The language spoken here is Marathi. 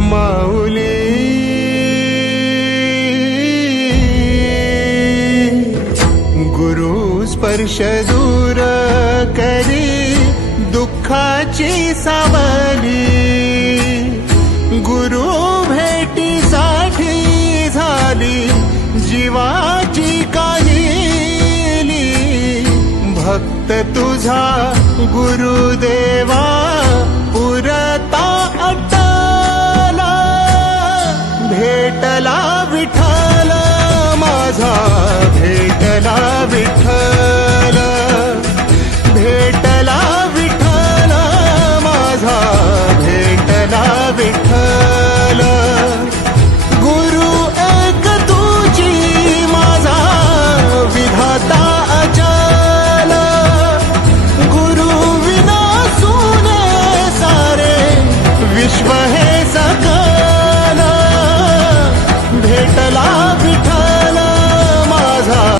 माऊली. गुरु स्पर्श दूर करी दुःखाची सावली. गुरु भेटीसाठी झाली जीवाची काहिली. भक्त तुझा गुरुदेवा पुरता अट्टला. भेटला विठ्ठल माझा, भेटला